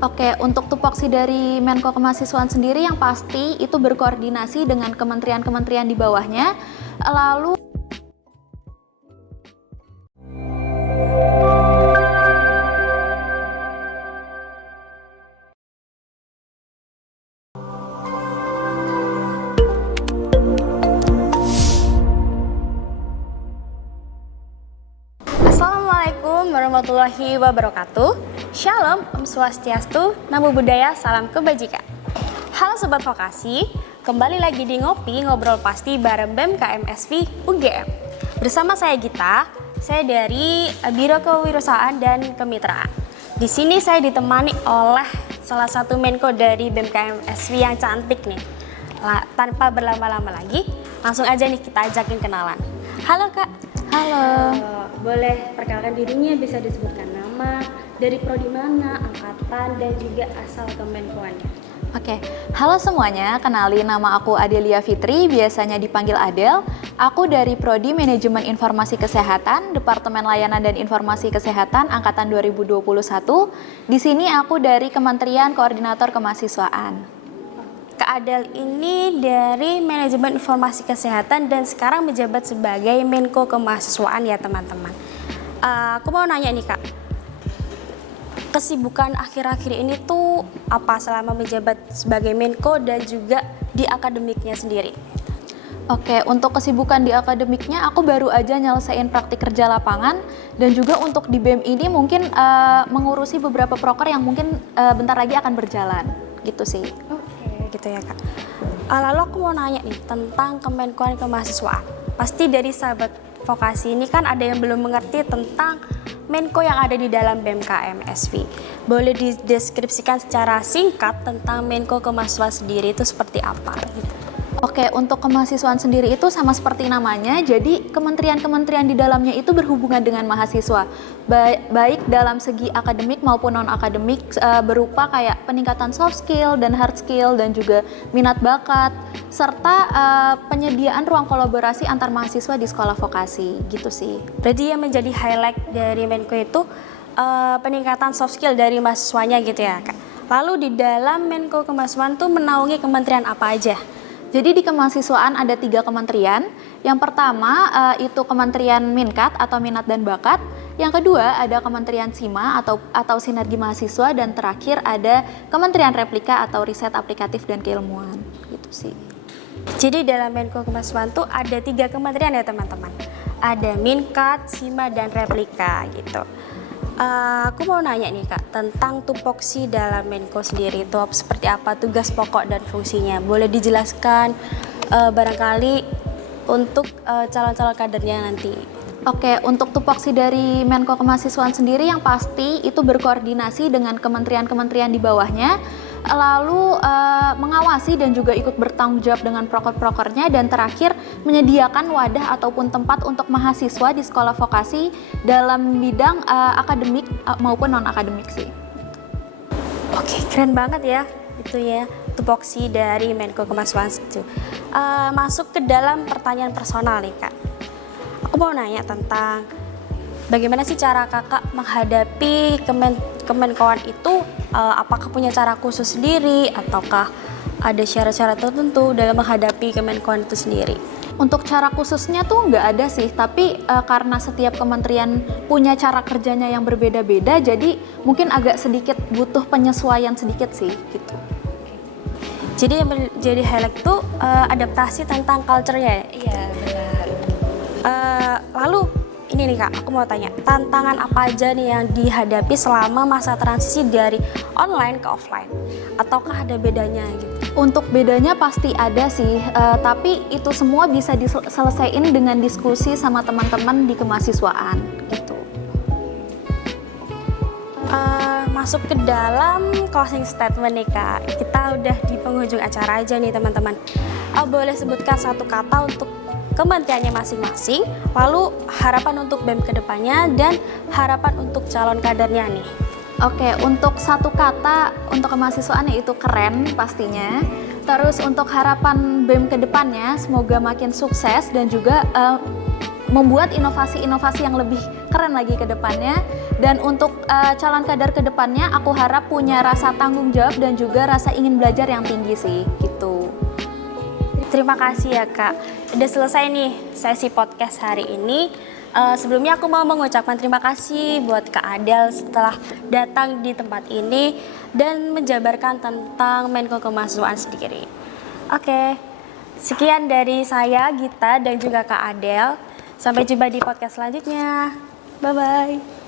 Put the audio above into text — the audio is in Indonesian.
Oke, untuk tupoksi dari Menko Kemahasiswaan sendiri yang pasti itu berkoordinasi dengan kementerian-kementerian di bawahnya. Lalu Assalamualaikum warahmatullahi wabarakatuh. Shalom, Om Swastiastu, Namo Buddhaya, salam kebajikan. Halo Sobat Vokasi, kembali lagi di Ngopi Ngobrol Pasti bareng BEM KMSV UGM. Bersama saya Gita, saya dari Biro Kewirausahaan dan Kemitraan. Di sini saya ditemani oleh salah satu Menko dari BEM KMSV yang cantik nih. Tanpa berlama-lama lagi, langsung aja nih kita ajakin kenalan. Halo Kak. halo. Boleh perkenalkan dirinya, bisa disebutkan nama, dari prodi mana, angkatan, dan juga asal kemenkoannya. Oke, halo semuanya, kenalin nama aku Adelia Fitri, biasanya dipanggil Adel. Aku dari Prodi Manajemen Informasi Kesehatan, Departemen Layanan dan Informasi Kesehatan Angkatan 2021. Di sini aku dari Kementerian Koordinator Kemahasiswaan. Kak Adel ini dari Manajemen Informasi Kesehatan dan sekarang menjabat sebagai Menko Kemahasiswaan ya teman-teman. Aku mau nanya nih Kak, kesibukan akhir-akhir ini tuh apa selama menjabat sebagai Menko dan juga di akademiknya sendiri? Oke, untuk kesibukan di akademiknya aku baru aja nyelesain praktik kerja lapangan dan juga untuk di BEM ini mungkin mengurusi beberapa proker yang mungkin bentar lagi akan berjalan, gitu sih. Gitu ya Kak. Lalu aku mau nanya nih tentang Kemenkoan Kemahasiswaan. Pasti dari sahabat vokasi ini kan ada yang belum mengerti tentang Menko yang ada di dalam BEM KMSV. Boleh dideskripsikan secara singkat tentang Menko Kemahasiswaan sendiri itu seperti apa gitu. Oke, untuk kemahasiswaan sendiri itu sama seperti namanya, jadi kementerian-kementerian di dalamnya itu berhubungan dengan mahasiswa, baik dalam segi akademik maupun non-akademik, berupa kayak peningkatan soft skill dan hard skill dan juga minat bakat, serta penyediaan ruang kolaborasi antar mahasiswa di sekolah vokasi, gitu sih. Berarti yang menjadi highlight dari Menko itu peningkatan soft skill dari mahasiswanya gitu ya Kak. Lalu di dalam Menko Kemahasiswaan tuh menaungi kementerian apa aja? Jadi di kemahasiswaan ada 3 kementerian. Yang pertama itu Kementerian Minkat atau Minat dan Bakat. Yang kedua ada Kementerian SIMA atau Sinergi Mahasiswa, dan terakhir ada Kementerian Replika atau Riset Aplikatif dan Keilmuan. Gitu sih. Jadi dalam Menko Kemahasiswaan tuh ada 3 kementerian ya teman-teman. Ada Minkat, SIMA, dan Replika gitu. Aku mau nanya nih Kak, tentang tupoksi dalam Menko sendiri itu seperti apa tugas pokok dan fungsinya. Boleh dijelaskan barangkali untuk calon-calon kadernya nanti. Oke, untuk tupoksi dari Menko Kemahasiswaan sendiri yang pasti itu berkoordinasi dengan kementerian-kementerian di bawahnya, lalu mengawasi dan juga ikut bertanggung jawab dengan proker-prokernya, dan terakhir menyediakan wadah ataupun tempat untuk mahasiswa di sekolah vokasi dalam bidang akademik maupun non-akademik sih. Oke, keren banget ya itu ya tupoksi dari Menko Kemahasiswaan itu. Masuk ke dalam pertanyaan personal nih Kak. Aku mau nanya tentang bagaimana sih cara kakak menghadapi kemenkoan itu, apakah punya cara khusus sendiri ataukah ada syarat-syarat tertentu dalam menghadapi kemenkoan itu sendiri? Untuk cara khususnya tuh nggak ada sih, tapi karena setiap kementerian punya cara kerjanya yang berbeda-beda, jadi mungkin agak sedikit butuh penyesuaian sedikit sih gitu. Jadi yang menjadi highlight itu adaptasi tentang culture-nya ya? Iya, benar. Lalu ini nih Kak, aku mau tanya, tantangan apa aja nih yang dihadapi selama masa transisi dari online ke offline? Ataukah ada bedanya gitu? Untuk bedanya pasti ada sih, tapi itu semua bisa diselesaikan dengan diskusi sama teman-teman di kemahasiswaan gitu. Masuk ke dalam closing statement nih Kak, kita udah di penghujung acara aja nih teman-teman. Boleh sebutkan satu kata untuk kementeriannya masing-masing, lalu harapan untuk BEM kedepannya dan harapan untuk calon kadernya nih. Oke, untuk satu kata untuk kemahasiswaan yaitu keren pastinya. Terus untuk harapan BEM kedepannya semoga makin sukses dan juga membuat inovasi-inovasi yang lebih keren lagi ke depannya. Dan untuk calon kader ke depannya, aku harap punya rasa tanggung jawab dan juga rasa ingin belajar yang tinggi sih, gitu. Terima kasih ya Kak. Udah selesai nih sesi podcast hari ini. Sebelumnya aku mau mengucapkan terima kasih buat Kak Adel setelah datang di tempat ini dan menjabarkan tentang Menko Kemahasiswaan sendiri. Oke, sekian dari saya Gita dan juga Kak Adel. Sampai jumpa di podcast selanjutnya. Bye-bye.